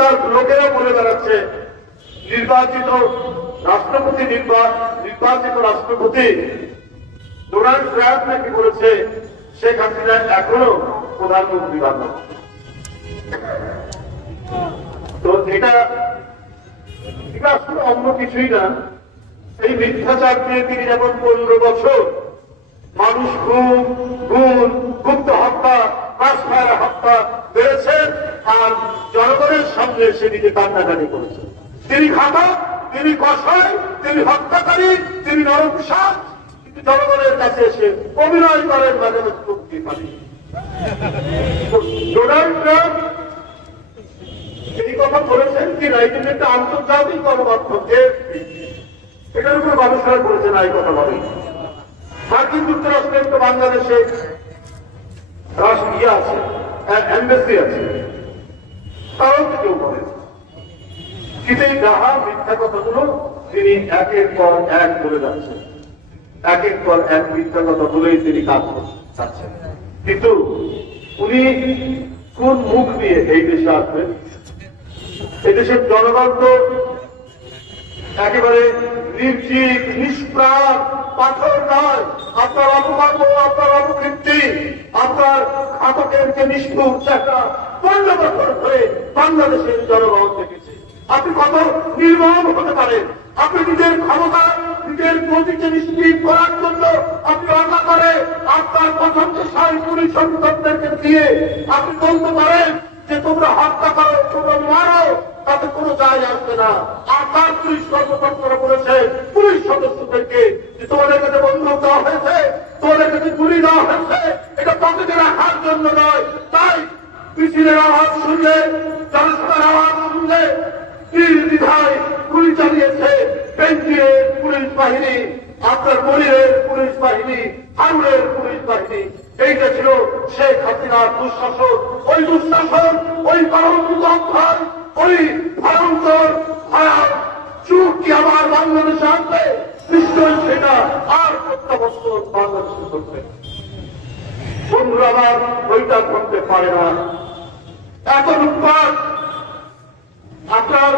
তার লোকেরা বলে বেড়াচ্ছে নির্বাচিত রাষ্ট্রপতি ডোনাল্ড ট্রাম্প নাকি বলেছে শেখ হাসিনা এখনো প্রধানমন্ত্রী বাংলাদেশ। তো এটা আসলে অন্য কিছুই না, এই মিথ্যাচার দিয়ে তিনি যেমন 15 বছর মানুষ গুপ্ত হত্যা, ক্রসফায়ার হত্যা করেছেন, আর জনগণের সামনে সে নিজে কান্নাকাটি করেছেন। তিনি ঘাতক, তিনি কষাই, তিনি হত্যাকারী, তিনি নরপিশাচ, কিন্তু জনগণের কাছে এসে অভিনয় করেন মাঝে মাঝে মুক্তি পানি। ডোনাল্ড ট্রাম্প এই কথা বলেছেন কি না, এই জন্য একটা আন্তর্জাতিক গণমাধ্যম এটার উপর গবেষণা করেছেন, এই কথা বলেন। মার্কিন যুক্তরাষ্ট্রে একটা বাংলাদেশে রাষ্ট্র আছে, এম্বাসি আছে, তারাও কেউ বলেন। কিন্তু এই ডাহা মিথ্যা কথাগুলো তিনি একের পর এক বলে যাচ্ছেন, একের পর এক মিথ্যা কথা বলেই তিনি কাজ করছেন। কিন্তু উনি কোন মুখ নিয়ে এই দেশে আসবেন? এই দেশের জনগণ তো একেবারে নির্জীব, নিষ্প্রাণ, পাথর নয়। আপনার অপকর্ম, আপনার অপকীর্তি, আপনার ঘাতকের যে নিষ্ঠুর চেষ্টা 15 বছর ধরে বাংলাদেশের জনগণ দেখেছে। আপনি কত নির্মম হতে পারেন? আপনি নিজের ক্ষমতা, নিজের গতিকে নিশ্চিত করার জন্য আপনি অনা করে আপনার পছন্দসাই পুলিশ সন্তানদেরকে দিয়ে আপনি বলতে পারেন যে তোমরা হত্যা করো, তোমরা মারো, তাতে কোনো যায় আসবে না। আর তার পুলিশ কর্মকর্তারা বলেছে পুলিশ সদস্যদেরকে যে তোমাদের কাছে বন্দুক দেওয়া হয়েছে, তোমাদের কাছে গুলি দেওয়া হয়েছে, এটা পকেটে রাখার জন্য নয়। তাই মিছিলের আওয়াজ শুনলে, জনসভার আওয়াজ শুনলে নির্দ্বিধায় গুলি চালিয়েছে বেঞ্জিরের পুলিশ বাহিনী, আপনার মনিরের পুলিশ বাহিনী, হারুনের পুলিশ বাহিনী। এইটা ছিল শেখ হাসিনার দুঃশাসন। ওই দুঃশাসন, ওই পারম্পরিক অধ্যায়, ওই ভয়ঙ্কর ভয়াল যুগ কি আবার বাংলাদেশে আসবে? নিশ্চয়ই সেটা আর প্রত্যাবর্তন বাংলাদেশে করবে। বন্ধুরা আমার, ওইটা করতে পারে না। এত লুটপাট আপনার